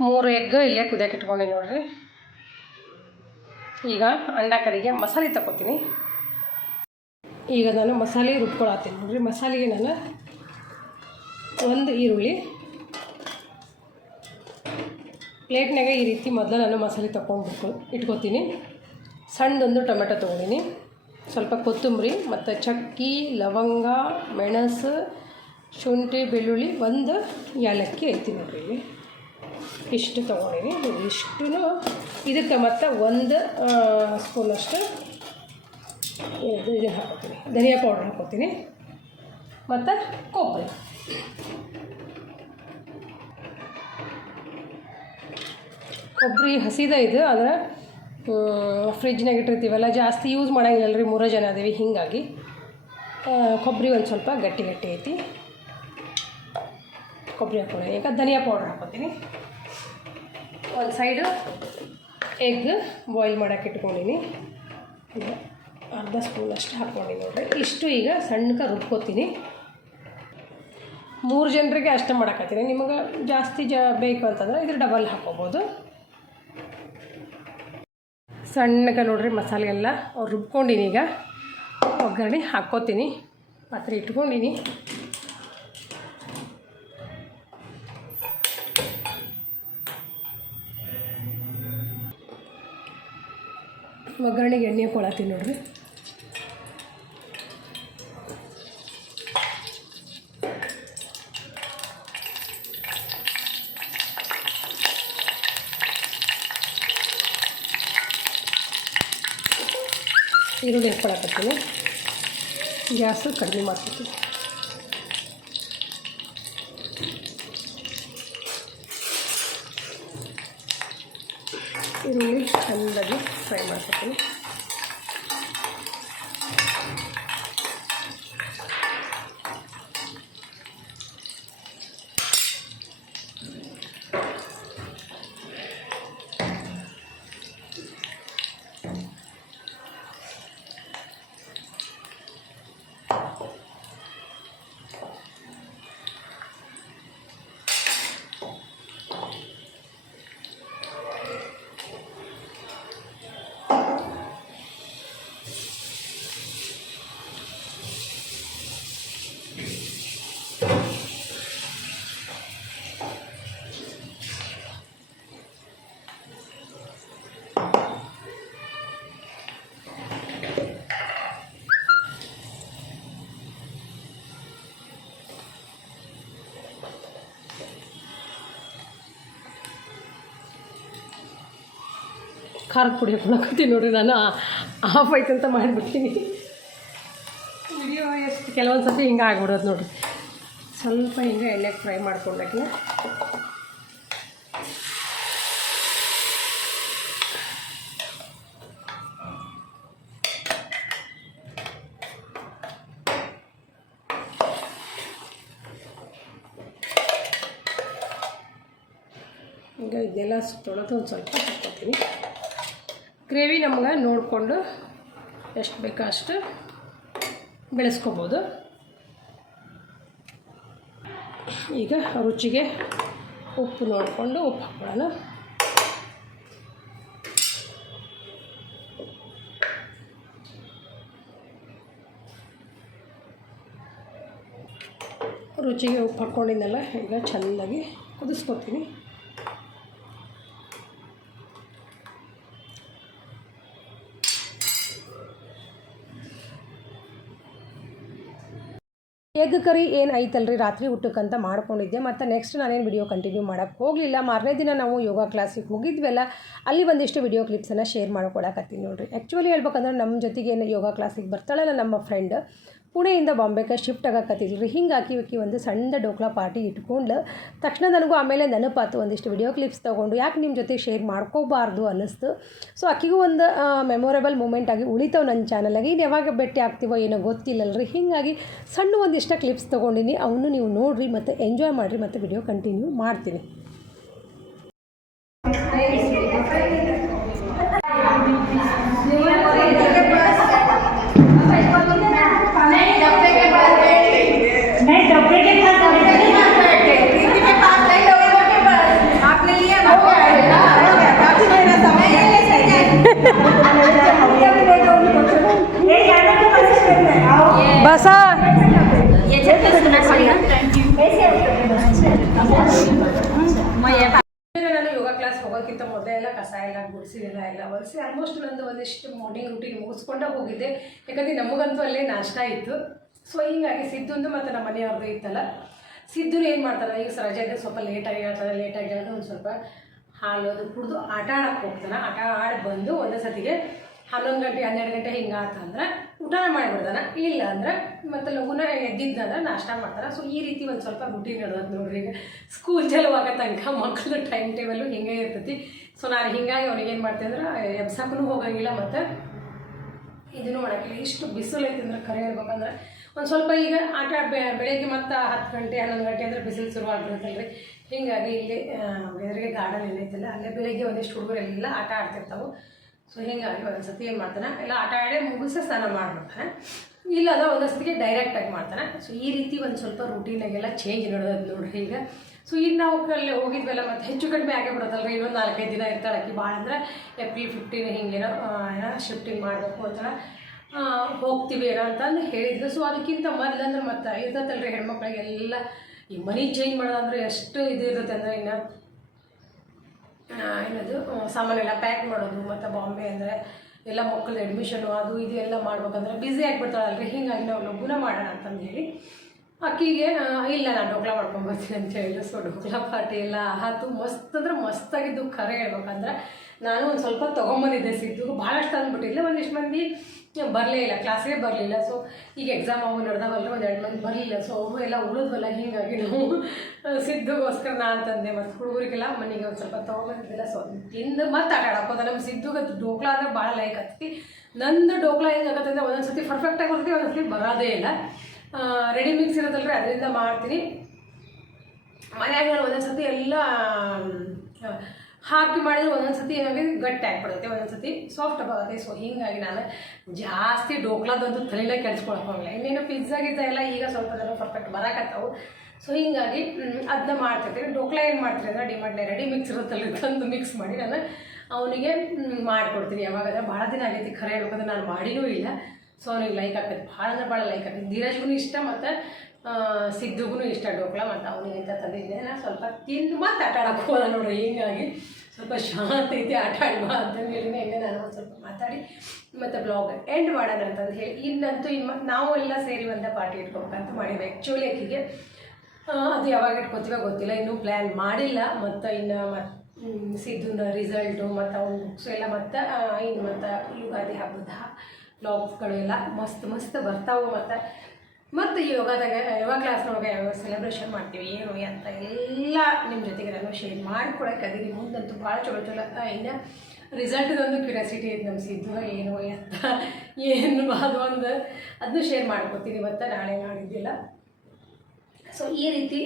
ಮೂರು ಎಗ್ ಇಲ್ಲೇ ಕುದಿಯಕ್ಕೆ ಇಟ್ಕೊಂಡೆ ನೋಡ್ರಿ. ಈಗ ಅಂಡ ಕರಿಗೆ ಮಸಾಲೆ ತಗೋತೀನಿ ಈಗ ನಾನು ಮಸಾಲೆ ರುಬ್ಕೊಳತ್ತೀನಿ ನೋಡ್ರಿ. ಮಸಾಲೆಗೆ ನಾನು ಒಂದು ಈರುಳ್ಳಿ ಪ್ಲೇಟ್ನಾಗ ಈ ರೀತಿ ಮೊದಲು ನಾನು ಮಸಾಲೆ ತೊಗೊಂಡ್ಬಿಟ್ಟು ಇಟ್ಕೋತೀನಿ. ಸಣ್ಣದೊಂದು ಟೊಮೆಟೊ ತೊಗೊಂಡಿನಿ. ಸ್ವಲ್ಪ ಕೊತ್ತಂಬರಿ ಮತ್ತು ಚಕ್ಕಿ, ಲವಂಗ, ಮೆಣಸು, ಶುಂಠಿ, ಬೆಳ್ಳುಳ್ಳಿ ಒಂದು ಏಲಕ್ಕಿ ಐತಿ ನೋಡ್ರಿ ಇಷ್ಟು ತೊಗೊಂಡಿನಿ. ಇಷ್ಟು ಇದಕ್ಕೆ ಮತ್ತು ಒಂದು ಸ್ಪೂನಷ್ಟು ಇದು ಹಾಕೋತೀನಿ ಧನಿಯಾ ಪೌಡ್ರ್ ಹಾಕೋತೀನಿ ಮತ್ತು ಕೊಬ್ಬರಿ. ಕೊಬ್ಬರಿ ಹಸಿದ ಇದು ಅಂದ್ರೆ ಫ್ರಿಜ್ನಾಗ ಇಟ್ಟಿರ್ತೀವಲ್ಲ, ಜಾಸ್ತಿ ಯೂಸ್ ಮಾಡೋಂಗಿಲ್ಲ ರೀ ಮೂರು ಜನ ಅದೀವಿ, ಹೀಗಾಗಿ. ಕೊಬ್ಬರಿ ಒಂದು ಸ್ವಲ್ಪ ಗಟ್ಟಿ ಗಟ್ಟಿ ಐತಿ. ಕೊಬ್ಬರಿ ಹಾಕ್ಕೊಳ್ಳಿ ಈಗ ಧನಿಯಾ ಪೌಡ್ರ್ ಹಾಕೋತೀನಿ. ಒಂದು ಸೈಡು ಎಗ್ ಬಾಯ್ಲ್ ಮಾಡೋಕೆ ಇಟ್ಕೊಂಡಿನಿ. ಅರ್ಧ ಸ್ಪೂನ್ ಅಷ್ಟು ಹಾಕ್ಕೊಂಡಿ ನೋಡ್ರಿ. ಇಷ್ಟು ಈಗ ಸಣ್ಣಕ್ಕೆ ರುಬ್ಕೋತೀನಿ. ಮೂರು ಜನರಿಗೆ ಅಷ್ಟು ಮಾಡಕತ್ತೀನಿ ನಿಮಗೆ ಜಾಸ್ತಿ ಜ ಬೇಕು ಅಂತಂದ್ರೆ ಇದ್ರ ಡಬಲ್ ಹಾಕೋಬೋದು. ಸಣ್ಣಗೆ ನೋಡ್ರಿ ಮಸಾಲೆ ಎಲ್ಲ ರುಬ್ಕೊಂಡಿನಿ ಈಗ. ಒಗ್ಗರಣೆ ಹಾಕ್ಕೋತೀನಿ. ಪಾತ್ರೆ ಇಟ್ಕೊಂಡಿನಿ. ಒಗ್ಗರಣೆಗೆ ಎಣ್ಣೆ ಹಾಕೊಳತ್ತೀನಿ ನೋಡ್ರಿ. ಈರುಳ್ಳಿ ಹಾಕ್ಕೊಳಕತ್ತೀನಿ. ಗ್ಯಾಸು ಕಡಿಮೆ ಮಾಡ್ಕೊತೀನಿ. ಈರುಳ್ಳಿ ಚೆಂದಾಗಿ ಫ್ರೈ ಮಾಡ್ಕೊತೀನಿ. ಖಾರದ ಪುಡಿ ಹಾಕೊಳಕತ್ತೀನಿ ನೋಡಿ ನಾನು. ಆಫ್ ಆಯ್ತಂತ ಮಾಡಿಬಿಡ್ತೀನಿ. ವಿಡಿಯೋ ಎಷ್ಟು ಕೆಲವೊಂದು ಸರ್ತಿ ಹಿಂಗೆ ಆಗ್ಬಿಡೋದು ನೋಡಿರಿ. ಸ್ವಲ್ಪ ಹಿಂಗೆ ಎಣ್ಣೆಗೆ ಫ್ರೈ ಮಾಡ್ಕೊಳ್ಬೇಕು. ಈಗ ಇದೆಲ್ಲ ತೊಳೆದು ಒಂದು ಸ್ವಲ್ಪ ಹಾಕ್ಕೊತೀನಿ. ಗ್ರೇವಿ ನಮ್ಗೆ ನೋಡಿಕೊಂಡು ಎಷ್ಟು ಬೇಕೋ ಅಷ್ಟು ಬೆಳೆಸ್ಕೋಬೋದು. ಈಗ ರುಚಿಗೆ ಉಪ್ಪು ನೋಡಿಕೊಂಡು ಉಪ್ಪು ಹಾಕ್ಕೊಳ್ಳೋಣ ರುಚಿಗೆ ಉಪ್ಪು ಹಾಕ್ಕೊಂಡಿದ್ದೆಲ್ಲ ಈಗ ಚೆನ್ನಾಗಿ ಕುದಿಸ್ಕೊತೀನಿ. ಎಗ್ ಕರಿ ಏನು ಐತಲ್ರಿ? ರಾತ್ರಿ ಊಟಕ್ಕಂತ ಮಾಡ್ಕೊಂಡಿದ್ದೆ. ಮತ್ತು ನೆಕ್ಸ್ಟ್ ನಾನೇನು ವಿಡಿಯೋ ಕಂಟಿನ್ಯೂ ಮಾಡೋಕ್ಕೆ ಹೋಗಲಿಲ್ಲ. ಮಾರನೇ ದಿನ ನಾವು ಯೋಗ ಕ್ಲಾಸಿಗೆ ಹೋಗಿದ್ವಲ್ಲ, ಅಲ್ಲಿ ಒಂದಿಷ್ಟು ವಿಡಿಯೋ ಕ್ಲಿಪ್ಸನ್ನು ಶೇರ್ ಮಾಡ್ಕೊಳಕತ್ತೀನಿ ನೋಡಿರಿ. ಆ್ಯಕ್ಚುಲಿ ಹೇಳ್ಬೇಕಂದ್ರೆ ನಮ್ಮ ಜೊತೆಗೆ ಯೋಗ ಕ್ಲಾಸಿಗೆ ಬರ್ತಾಳಲ್ಲ ನಮ್ಮ ಫ್ರೆಂಡ್ ಪುಣೆಯಿಂದ ಬಾಂಬೆಗೆ ಶಿಫ್ಟ್ ಆಗಕತ್ತಿದ್ರೆ ಹಿಂಗಾಕಿ ಇವಕ್ಕೆ ಒಂದು ಸಣ್ಣ ಡೋಕ್ಲಾ ಪಾರ್ಟಿ ಇಟ್ಕೊಂಡು ತಕ್ಷಣ ನನಗೂ ಆಮೇಲೆ ನೆನಪಾತು ಒಂದಿಷ್ಟು ವಿಡಿಯೋ ಕ್ಲಿಪ್ಸ್ ತೊಗೊಂಡು. ಯಾಕೆ ನಿಮ್ಮ ಜೊತೆ ಶೇರ್ ಮಾಡ್ಕೋಬಾರ್ದು ಅನ್ನಿಸ್ತು. ಸೊ ಆಕಿಗೂ ಒಂದು ಮೆಮೊರೇಬಲ್ ಮೂಮೆಂಟ್ ಆಗಿ ಉಳಿತಾವೆ ನನ್ನ ಚಾನಲಾಗಿ ಇನ್ನು ಯಾವಾಗ ಭೇಟಿ ಆಗ್ತೀವೋ ಏನೋ ಗೊತ್ತಿಲ್ಲಲ್ರಿ ಹೀಗಾಗಿ ಸಣ್ಣ ಒಂದಿಷ್ಟು ಕ್ಲಿಪ್ಸ್ ತೊಗೊಂಡಿನಿ. ಅವನು ನೀವು ನೋಡಿರಿ ಮತ್ತು ಎಂಜಾಯ್ ಮಾಡಿರಿ ಮತ್ತು ವಿಡಿಯೋ ಕಂಟಿನ್ಯೂ ಮಾಡ್ತೀನಿ. ಬಸ ನಾನು ಯೋಗ ಕ್ಲಾಸ್ ಹೋಗೋಕ್ಕಿಂತ ಮೊದಲೇ ಎಲ್ಲ ಕಸ ಎಲ್ಲ ಗುಡಿಸಿ ಎಲ್ಲ ಎಲ್ಲ ಒರೆಸಿ ಆಲ್ಮೋಸ್ಟ್ ನಂದು ಒಂದಿಷ್ಟು ಮಾರ್ನಿಂಗ್ ರೂಟೀನ್ ಮುಗಿಸ್ಕೊಂಡೇ ಹೋಗಿದ್ದೆ. ಯಾಕಂದರೆ ನಮಗಂತೂ ಅಲ್ಲೇ ನಾಷ್ಟ ಇತ್ತು. ಸೊ ಹೀಗಾಗಿ ಸಿದ್ದುಂದು ಮತ್ತು ನಮ್ಮ ಮನೆಯವ್ರದ್ದು ಇತ್ತಲ್ಲ. ಸಿದ್ದುನು ಏನು ಮಾಡ್ತಾರೆ ಈಗ ರಜೆ ಇದ್ದರೆ ಸ್ವಲ್ಪ ಲೇಟಾಗಿ ಹೇಳ್ತಾರೆ ಲೇಟಾಗಿ ಹೇಳಿದ್ರೆ ಒಂದು ಸ್ವಲ್ಪ ಹಾಲು ಅದು ಕುಡಿದು ಆಟ ಆಡೋಕೆ ಹೋಗ್ತಾನೆ. ಆಟ ಆಡಿ ಬಂದು ಒಂದೇ ಸತಿಗೆ ಹನ್ನೊಂದು ಗಂಟೆ, ಹನ್ನೆರಡು ಗಂಟೆ ಹಿಂಗೆ ಆತಂದ್ರೆ ಊಟನ ಮಾಡಿಬಿಡ್ದಾನ ಇಲ್ಲ ಅಂದ್ರೆ ಮತ್ತೆ ಲಘುನ ಎದ್ದಿದ್ದಂದ್ರೆ ನಾಷ್ಟ ಮಾಡ್ತಾರೆ. ಸೊ ಈ ರೀತಿ ಒಂದು ಸ್ವಲ್ಪ ರುಟೀನ್ ನಡೆದ್ ನೋಡ್ರಿ ಈಗ. ಸ್ಕೂಲ್ ಚಲುವಾಗ ತನಕ ಮಕ್ಕಳ ಟೈಮ್ ಟೇಬಲ್ ಹಿಂಗೆ ಇರ್ತೈತಿ. ಸೊ ನಾನು ಹಿಂಗಾಗಿ ಅವ್ನಿಗೆ ಏನು ಮಾಡ್ತೀನಿ ಅಂದ್ರೆ ಎಬ್ಸಕ್ಕೂ ಹೋಗಂಗಿಲ್ಲ ಮತ್ತು ಇದನ್ನು ಮಾಡೋಕ್ಕಿಲ್ಲ. ಇಷ್ಟು ಬಿಸಿಲು ಐತೆ ಅಂದ್ರೆ ಕರೆ ಹೇಳ್ಬೇಕಂದ್ರೆ ಒಂದು ಸ್ವಲ್ಪ ಈಗ ಆಟ ಬೆಳಗ್ಗೆ ಮತ್ತು ಹತ್ತು ಗಂಟೆ, ಹನ್ನೊಂದು ಗಂಟೆ ಅಂದರೆ ಬಿಸಿಲು ಶುರು ರೀ ಹೀಗಾಗಿ ಇಲ್ಲಿ ಎದುರಿಗೆ ಗಾರ್ಡನ್ ಏನೈತಲ್ಲ ಅಲ್ಲೇ ಬೆಳಗ್ಗೆ ಒಂದಿಷ್ಟು ಹುಡುಗರೆಲ್ಲ ಆಟ ಆಡ್ತಿರ್ತಾವೆ. ಸೊ ಒಂದು ಸತಿ ಏನು ಮಾಡ್ತಾನೆ? ಎಲ್ಲ ಆಟ ಆಡೇ ಮುಗಿಸೇ ಸ್ನಾನ ಮಾಡ್ಬಿಡ್ತಾನೆ. ಇಲ್ಲ ಅದ ಒಂದೊಂದು ಸತಿಗೆ ಡೈರೆಕ್ಟಾಗಿ ಮಾಡ್ತಾನೆ. ಸೊ ಈ ರೀತಿ ಒಂದು ಸ್ವಲ್ಪ ರೂಟೀನಾಗೆಲ್ಲ ಚೇಂಜ್ ನಡೆದದ್ದು ನೋಡ್ರಿ ಈಗ. ಸೊ ಈಗ ನಾವು ಅಲ್ಲಿ ಹೋಗಿದ್ವಲ್ಲ, ಮತ್ತು ಹೆಚ್ಚು ಕಡಿಮೆ ಆಗೇ ಬಿಡುತ್ತಲ್ಲ ರೀ ಇನ್ನೊಂದು ನಾಲ್ಕೈದು ದಿನ ಇರ್ತಾಳೆ ಅಕ್ಕಿ ಭಾಳ ಅಂದ್ರೆ ಏಪ್ರಿಲ್ ಫಿಫ್ಟೀನ್ ಹಿಂಗೇನೋ ಏನೋ ಶಿಫ್ಟಿಂಗ್ ಮಾಡಬೇಕು ಅಂತ ಹೋಗ್ತೀವಿ ಏನೋ ಅಂತಂದು ಹೇಳಿದ್ರು ಸೊ ಅದಕ್ಕಿಂತ ಮೊದಲಂದ್ರೆ ಮತ್ತೆ ಇರ್ತೈತಲ್ಲ ರೀ ಹೆಣ್ಮಕ್ಳಿಗೆಲ್ಲ, ಈ ಮನಿ ಚೇಂಜ್ ಮಾಡೋದಂದ್ರೆ ಎಷ್ಟು ಇದು ಇರುತ್ತೆ ಅಂದರೆ ಇನ್ನು ಏನದು ಸಾಮಾನೆಲ್ಲ ಪ್ಯಾಕ್ ಮಾಡೋದು, ಮತ್ತು ಬಾಂಬೆ ಅಂದರೆ ಎಲ್ಲ ಮಕ್ಕಳದ್ದು ಅಡ್ಮಿಷನು ಅದು ಇದು ಎಲ್ಲ ಮಾಡ್ಬೇಕಂದ್ರೆ ಬ್ಯುಸಿ ಆಗಿಬಿಡ್ತಾಳಲ್ರಿ. ಹೀಗಾಗಿ ನಾವು ಲಘುನ ಮಾಡೋಣ ಅಂತಂದು ಹೇಳಿ ಅಕ್ಕಿಗೆ ಇಲ್ಲ, ನಾನು ಡೋಕ್ಲಾ ಮಾಡ್ಕೊಂಬರ್ತೀನಿ ಅಂತ ಹೇಳಿದ್ರು. ಸೊ ಡೋಕ್ಲಾ ಪಾರ್ಟಿ ಎಲ್ಲ ಆತು. ಮಸ್ತ್ ಅಂದ್ರೆ ಮಸ್ತಾಗಿದ್ದು ಖರೆ ಹೇಳ್ಬೇಕಂದ್ರೆ, ನಾನು ಒಂದು ಸ್ವಲ್ಪ ತೊಗೊಂಬಂದಿದ್ದೆ ಸಿದ್ದು ಭಾಳಷ್ಟು ಅಂದ್ಬಿಟ್ಟಿಲ್ಲ ಒಂದಿಷ್ಟು ಮಂದಿ ಬರಲೇ ಇಲ್ಲ ಕ್ಲಾಸಿಗೆ ಬರಲಿಲ್ಲ. ಸೊ ಈಗ ಎಕ್ಸಾಮ್ ಅವು ನಡೆದವಲ್ಲ ಒಂದು ಎರಡು ಮಂದಿ ಬರಲಿಲ್ಲ. ಸೊ ಅವು ಎಲ್ಲ ಉಳಿದ್ವಲ್ಲ, ಹೀಗಾಗಿ ನಾವು ಸಿದ್ದುಗೋಸ್ಕರ ನಾ ತಂದೆ ಮತ್ತು ಹುಡುಗರಿಗೆಲ್ಲ ಮನೆಗೆ ಒಂದು ಸ್ವಲ್ಪ ತೊಗೊಂಬಂದಿದ್ದಿಲ್ಲ. ಸೊ ತಿಂದು ಮತ್ತೆ ಆಟ ಆಡೋಕೋದ ನಮ್ಮ ಸಿದ್ದುಗೆ ಡೋಕ್ಲಾ ಅಂದ್ರೆ ಭಾಳ ಲೈಕ್ ಆಗ್ತೈತಿ ನಂದು ಡೋಕ್ಲಾ ಹೆಂಗೆ ಆಗತ್ತೆ ಅಂದ್ರೆ ಒಂದೊಂದು ಸತಿ ಪರ್ಫೆಕ್ಟಾಗಿ ಬರ್ತೀವಿ ಒಂದೊಂದು ಸತಿ ಬರೋದೇ ಇಲ್ಲ. ರೆಡಿ ಮಿಕ್ಸ್ ಇರೋದಲ್ರಿ, ಅದರಿಂದ ಮಾಡ್ತೀನಿ. ಮನ್ಯಾಗ ನಾನು ಒಂದೊಂದು ಸತಿ ಎಲ್ಲ ಹಾಕಿ ಮಾಡಿದ್ರೆ ಒಂದೊಂದು ಸತಿ ಏನಾಗಿ ಗಟ್ಟಿ ಆಗಿಬಿಡುತ್ತೆ, ಒಂದೊಂದು ಸತಿ ಸಾಫ್ಟ್ ಆಗುತ್ತೆ ಸೊ ಹೀಗಾಗಿ ನಾನು ಜಾಸ್ತಿ ಡೋಕ್ಲಾದಂತೂ ತಲೆನೇ ಕೆಲ್ಸ್ಕೊಳಕ್ಕೆ ಹೋಗಲ್ಲ ಇನ್ನೇನು ಪಿಜ್ಜಾ ಗಿಜ್ಜಾ ಎಲ್ಲ ಈಗ ಸ್ವಲ್ಪ ಜನ ಪರ್ಫೆಕ್ಟ್ ಬರಕತ್ತಾವು. ಸೊ ಹೀಗಾಗಿ ಅದನ್ನ ಮಾಡ್ತಿರ್ತೀನಿ. ಡೋಕ್ಲಾ ಏನು ಮಾಡ್ತೀನಿ ಅಂದರೆ, ಡಿಮಾಂಡ್ಲೆ ರೆಡಿ ಮಿಕ್ಸ್ ಇರುತ್ತಲ್ಲ ತಂದು ಮಿಕ್ಸ್ ಮಾಡಿ ನಾನು ಅವನಿಗೆ ಮಾಡಿಕೊಡ್ತೀನಿ. ಯಾವಾಗಾದ್ರೆ ಭಾಳ ದಿನ ಆಗೈತಿ, ಖರೆ ಹೇಳ್ಬೇಕಂದ್ರೆ ನಾನು ಮಾಡಿನೂ ಇಲ್ಲ. ಸೊ ಅವ್ನಿಗೆ ಲೈಕ್ ಆಗ್ತೈತೆ ಭಾಳ ಅಂದ್ರೆ ಭಾಳ ಲೈಕ್ ಆಗ್ತೈತೆ ಧೀರಜ್ಗೂ ಇಷ್ಟ ಮತ್ತು ಸಿದ್ದುಗೂ ಇಷ್ಟ ಡೋಕ್ಳ ಮತ್ತು ಅವನಿಗೆ ಅಂತ ತಂದಿದ್ದೆ ನಾನು ಸ್ವಲ್ಪ ತಿಂದು ಮತ್ತೆ ಆಟ ಆಡಕ್ಕೆ ಹೋದ ನೋಡ್ರಿ ಹಿಂಗಾಗಿ. ಸ್ವಲ್ಪ ಶಾಂತ ಐತಿ, ಆಟ ಆಡುವ ಅಂತ ಹೇಳಿ ಹೆಂಗೆ ನಾನು ಒಂದು ಸ್ವಲ್ಪ ಮಾತಾಡಿ ಮತ್ತು ಬ್ಲಾಗ್ ಎಂಡ್ ಮಾಡೋಣ ಅಂತಂದು ಹೇಳಿ. ಇನ್ನಂತೂ ಇನ್ನು ನಾವು ಎಲ್ಲ ಸೇರಿ ಒಂದೇ ಪಾರ್ಟಿ ಇಟ್ಕೊಬೇಕಂತ ಮಾಡಿದ್ವಿ. ಆ್ಯಕ್ಚುಲಿ ಆಕಿಗೆ ಅದು ಯಾವಾಗ ಇಟ್ಕೊತೀವೋ ಗೊತ್ತಿಲ್ಲ. ಇನ್ನೂ ಪ್ಲ್ಯಾನ್ ಮಾಡಿಲ್ಲ. ಮತ್ತು ಇನ್ನು ಮತ್ತು ಸಿದ್ದುನ ರಿಸಲ್ಟು ಮತ್ತು ಅವ್ನ ಬುಕ್ಸು ಎಲ್ಲ ಮತ್ತು ಇನ್ನು ಮತ್ತು ಯುಗಾದಿ ಹಬ್ಬದ ವ್ಲಾಗ್ಸ್ಗಳು ಎಲ್ಲ ಮಸ್ತ್ ಮಸ್ತ್ ಬರ್ತಾವೆ ಮತ್ತು. ಮತ್ತು ಯೋಗದಾಗ, ಯೋಗ ಕ್ಲಾಸ್ನೊಳಗೆ ಸೆಲೆಬ್ರೇಷನ್ ಮಾಡ್ತೀವಿ, ಏನು ಅಂತ ಎಲ್ಲ ನಿಮ್ಮ ಜೊತೆಗೆ ನಾನು ಶೇರ್ ಮಾಡ್ಕೊಳಕ್ಕೆ ಅದೀನಿ. ಮುಂದಂತೂ ಭಾಳ ಚಲೋ ಚಲೋ. ಇನ್ನು ರಿಸಲ್ಟ್ದೊಂದು ಕ್ಯೂರಿಯಾಸಿಟಿ ಇದೆ ನಮ್ಮ ಸಿದ್ದು, ಏನು ಅಂತ ಏನು, ಅದು ಒಂದು ಅದನ್ನು ಶೇರ್ ಮಾಡ್ಕೊತೀನಿ ಮತ್ತು ನಾಳೆ ನಾಡಿದ್ದಿಲ್ಲ. ಸೊ ಈ ರೀತಿ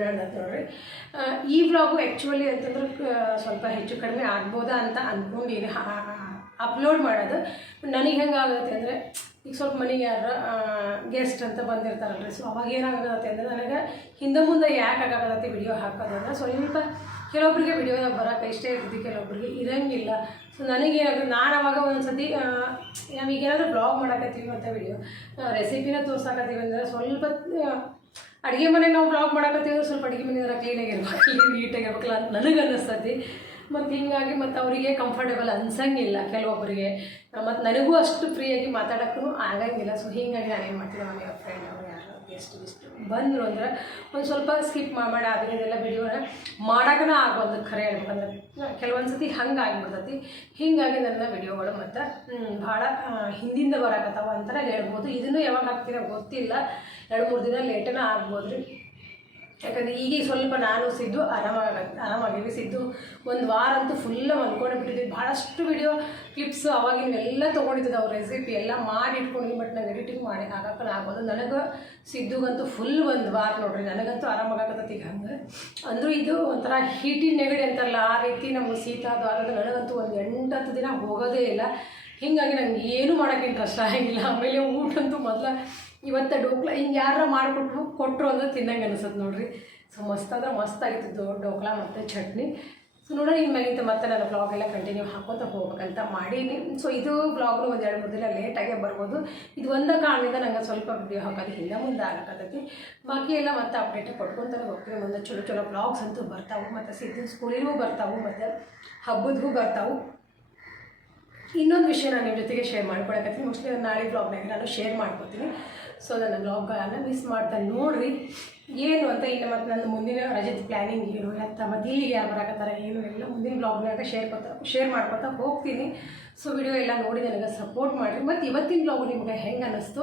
ನಡೆದದ್ದು ನೋಡ್ರಿ. ಈ ವ್ಲಾಗು ಆ್ಯಕ್ಚುಲಿ ಅಂತಂದ್ರೆ ಸ್ವಲ್ಪ ಹೆಚ್ಚು ಕಡಿಮೆ ಆಗ್ಬೋದಾ ಅಂತ ಅಂದ್ಕೊಂಡು ಅಪ್ಲೋಡ್ ಮಾಡೋದು. ನನಗೆ ಹೆಂಗಾಗುತ್ತೆ ಅಂದರೆ, ಈಗ ಸ್ವಲ್ಪ ಮನೆಗೆ ಯಾರು ಗೆಸ್ಟ್ ಅಂತ ಬಂದಿರ್ತಾರಲ್ರಿ. ಸೊ ಅವಾಗ ಏನಾಗುತ್ತೆ ಅಂದರೆ ನನಗೆ ಹಿಂದೆ ಮುಂದೆ ಯಾಕೆ ಆಗಾಗತ್ತೆ ವಿಡಿಯೋ ಹಾಕೋದಂದ್ರೆ ಸ್ವಲ್ಪ ಕೆಲವೊಬ್ರಿಗೆ ವಿಡಿಯೋದಾಗ ಬರೋಕೆ ಇಷ್ಟೇ ಇರ್ತೀವಿ ಕೆಲವೊಬ್ರಿಗೆ ಇರಂಗಿಲ್ಲ. ಸೊ ನನಗೇನಾಗುತ್ತೆ ನಾನು ಅವಾಗ ಒಂದು ಸತಿ ನಾವೀಗ ಏನಾದರೂ ಬ್ಲಾಗ್ ಮಾಡಕತ್ತೀವಿ ಅಂತ ವಿಡಿಯೋ ರೆಸಿಪಿನ ತೋರ್ಸಾಕತ್ತೀವಿ ಅಂದರೆ ಸ್ವಲ್ಪ ಅಡುಗೆ ಮನೆ ನಾವು ಬ್ಲಾಗ್ ಮಾಡಕತ್ತೀವಿ ಸ್ವಲ್ಪ ಅಡುಗೆ ಮನೆ ಕ್ಲೀನಾಗಿರ್ಬೇಕು ನೀಟಾಗಿರ್ಬೇಕಲ್ಲ ನನಗೆ ಅನ್ನಿಸ್ತತಿ ಮತ್ತು ಹಿಂಗಾಗಿ ಮತ್ತು ಅವರಿಗೆ ಕಂಫರ್ಟೇಬಲ್ ಅನ್ಸಂಗಿಲ್ಲ ಕೆಲವೊಬ್ಬರಿಗೆ ಮತ್ತು ನನಗೂ ಅಷ್ಟು ಫ್ರೀಯಾಗಿ ಮಾತಾಡೋಕ್ಕೂ ಆಗಂಗಿಲ್ಲ. ಸೊ ಹೀಗಾಗಿ ಏನು ಮಾಡ್ತೀನಿ ಮನೆಯ ಫ್ರೆಂಡ್ ಅವರು ಯಾರು? ಗೆಸ್ಟ್ ಗಿಸ್ಟ್ ಬಂದರು ಅಂದ್ರೆ ಒಂದು ಸ್ವಲ್ಪ ಸ್ಕಿಪ್ ಮಾಡಿ ಅದನ್ನೆಲ್ಲ ವಿಡಿಯೋನ ಮಾಡೋಕ್ಕೂ ಆಗೋದು ಖರೆ ಹೇಳ್ಬೇಕಂದ್ರೆ ಕೆಲವೊಂದು ಸತಿ ಹಂಗೆ ಆಗಿಬಿಡ್ತೈತಿ. ಹೀಗಾಗಿ ನನ್ನ ವಿಡಿಯೋಗಳು ಮತ್ತು ಭಾಳ ಹಿಂದಿಂದ ಬರಾಕತ್ತಾವ ಅಂತಲೇ ಹೇಳ್ಬೋದು. ಇದನ್ನು ಯಾವಾಗ ಹಾಕ್ತೀರ ಗೊತ್ತಿಲ್ಲ. ಎರಡು ಮೂರು ದಿನ ಲೇಟನೂ ಆಗ್ಬೋದು ರೀ ಯಾಕಂದರೆ ಈಗ ಸ್ವಲ್ಪ ನಾನು ಸಿದ್ದು ಆರಾಮಾಗ ಆರಾಮಾಗಿವಿ ಸಿದ್ದು ಒಂದು ವಾರ ಅಂತೂ ಫುಲ್ಲ ಅಂದ್ಕೊಂಡು ಬಿಟ್ಟಿದ್ವಿ. ಭಾಳಷ್ಟು ವಿಡಿಯೋ ಕ್ಲಿಪ್ಸ್ ಅವಾಗಿನ ಎಲ್ಲ ತೊಗೊಂಡಿದ್ದೆ ಅವ್ರ ರೆಸಿಪಿ ಎಲ್ಲ ಮಾಡಿ ಇಟ್ಕೊಂಡಿದ್ವಿ ಬಟ್ ನಾನು ಎಡಿಟಿಂಗ್ ಮಾಡಿ ಹಾಕಕ್ಕೆ ಆಗ್ಬೋದು. ನನಗೆ ಸಿದ್ದುಗಂತೂ ಫುಲ್ ಒಂದು ವಾರ ನೋಡ್ರಿ. ನನಗಂತೂ ಆರಾಮಾಗತ್ತೈತಿ ಈಗ ಹಂಗೆ. ಅಂದರೂ ಇದು ಒಂಥರ ಹೀಟಿನ ನೆಗಡಿ ಅಂತಾರಲ್ಲ, ಆ ರೀತಿ ನಮ್ಗೆ ಶೀತ ಅದು ನನಗಂತೂ ಒಂದು ಎಂಟು, ಹತ್ತು ದಿನ ಹೋಗೋದೇ ಇಲ್ಲ. ಹೀಗಾಗಿ ನನಗೆ ಏನು ಮಾಡೋಕ್ಕೆ ಇಂಟ್ರೆಸ್ಟ್ ಆಗಿಲ್ಲ. ಆಮೇಲೆ ಊಟಂತೂ ಮೊದಲ ಇವತ್ತು ಡೋಕ್ಲಾ ಹಿಂಗೆ ಯಾರ ಮಾಡಿಕೊಟ್ರು ಕೊಟ್ಟರು ಅಂದ್ರೆ ತಿನ್ನಂಗೆ ಅನಿಸುತ್ತೆ ನೋಡ್ರಿ. ಸೊ ಮಸ್ತ್ ಅಂದ್ರೆ ಮಸ್ತ್ ಆಗಿತ್ತು ಡೋಕ್ಲಾ ಮತ್ತು ಚಟ್ನಿ. ಸೊ ನೋಡೋಣ ಇನ್ಮೇಲಿಂದ ಮತ್ತೆ ನಾನು ಬ್ಲಾಗ್ ಎಲ್ಲ ಕಂಟಿನ್ಯೂ ಹಾಕೋತ ಹೋಗ್ಬೇಕಂತ ಮಾಡೀನಿ. ಸೊ ಇದು ಬ್ಲಾಗ್ನು ಒಂದು ಎರಡು ಮೂರು ದಿನ ಲೇಟಾಗೇ ಬರ್ಬೋದು. ಇದು ಒಂದ ಕಾರಣದಿಂದ ನಂಗೆ ಸ್ವಲ್ಪ ವಿಡಿಯೋ ಹಾಕೋದು ಹಿಂದೆ ಮುಂದೆ ಆಗಕತ್ತೈತಿ. ಬಾಕಿ ಎಲ್ಲ ಮತ್ತೆ ಅಪ್ಡೇಟ್ ಕೊಟ್ಕೊತಾನೆ ಹೋಗ್ತೀನಿ ಒಂದು ಚಲೋ ಚಲೋ ಬ್ಲಾಗ್ಸ್ ಅಂತೂ ಬರ್ತಾವೆ. ಮತ್ತು ಸಿದ್ದಿನ ಸ್ಕೂಲಿಗೂ ಬರ್ತಾವೆ, ಮತ್ತು ಹಬ್ಬದಗೂ ಬರ್ತಾವೆ. ಇನ್ನೊಂದು ವಿಷಯ ನಾನು ನಿಮ್ಮ ಜೊತೆಗೆ ಶೇರ್ ಮಾಡ್ಕೊಳಕತ್ತೀನಿ ಮೋಸ್ಟ್ಲಿ ನಾನು ನಾಳೆ ಬ್ಲಾಗ್ನಾಗ ನಾನು ಶೇರ್ ಮಾಡ್ಕೊತೀನಿ. ಸೊ ನನ್ನ ಬ್ಲಾಗ್ಗಳನ್ನು ಮಿಸ್ ಮಾಡ್ತಾ ನೋಡ್ರಿ. ಏನು ಅಂತ ಇನ್ನು ಮತ್ತು ನನ್ನ ಮುಂದಿನ ರಜದ ಪ್ಲ್ಯಾನಿಂಗ್ ಏನು ಎತ್ತ ಮತ್ತು ಇಲ್ಲಿಗೆ ಯಾರು ಏನು ಎಲ್ಲ ಮುಂದಿನ ಬ್ಲಾಗ್ನಾಗ ಶೇರ್ ಕೊತ ಶೇರ್ ಮಾಡ್ಕೊತಾ ಹೋಗ್ತೀನಿ. ಸೊ ವಿಡಿಯೋ ಎಲ್ಲ ನೋಡಿ ನನಗೆ ಸಪೋರ್ಟ್ ಮಾಡಿರಿ. ಮತ್ತು ಇವತ್ತಿನ ಬ್ಲಾಗು ನಿಮಗೆ ಹೆಂಗೆ ಅನ್ನಿಸ್ತು,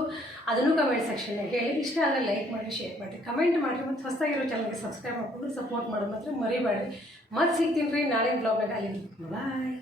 ಅದನ್ನು ಕಮೆಂಟ್ ಸೆಕ್ಷನ್ನಾಗ ಹೇಳಿ. ಇಷ್ಟ ಆದರೆ ಲೈಕ್ ಮಾಡಿ ಶೇರ್ ಮಾಡಿರಿ ಕಮೆಂಟ್ ಮಾಡಿರಿ. ಮತ್ತು ಹೊಸದಾಗಿರೋ ಚಾನಲ್ಗೆ ಸಬ್ಸ್ಕ್ರೈಬ್ ಮಾಡಿಕೊಂಡು ಸಪೋರ್ಟ್ ಮಾಡೋದು ಮಾತ್ರ ಮರಿಬೇಡ್ರಿ. ಮತ್ತು ಸಿಗ್ತೀನಿ ರೀ ನಾಳೆ ಬ್ಲಾಗ್ನಾಗ ಅಲ್ಲಿ ಬಾಯ್